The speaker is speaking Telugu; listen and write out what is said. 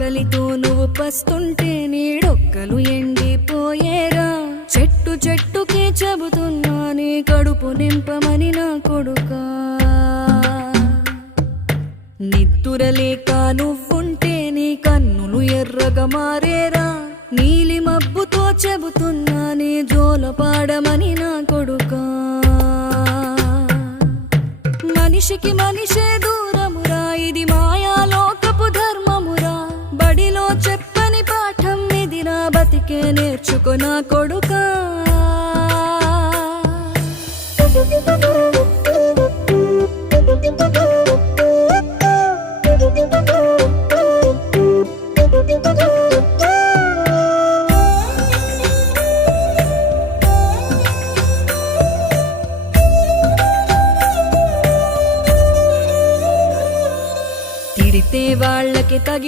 ఆకలితో నువ్వు పస్తుంటే నీడొక్కలు ఎండిపోయేరా. చెట్టు చెట్టుకే చెబుతున్నా నీ కడుపు నింపమని నా కొడుకా. నిద్దురలేక నువ్వుంటే నీ కన్నులు ఎర్రగా మారేరా. నీలి మబ్బుతో చెబుతున్నా నీ జోలపాడమని నా కొడుకా. మనిషికి మనిషే దూరమురా, ఇది మాయాలోకపు ధర్మమురా. బడిలో చెప్పని పాఠం ఇది, నా బతికే నేర్చుకో నా కొడుకా. తిడితే వాళ్ళకి తగి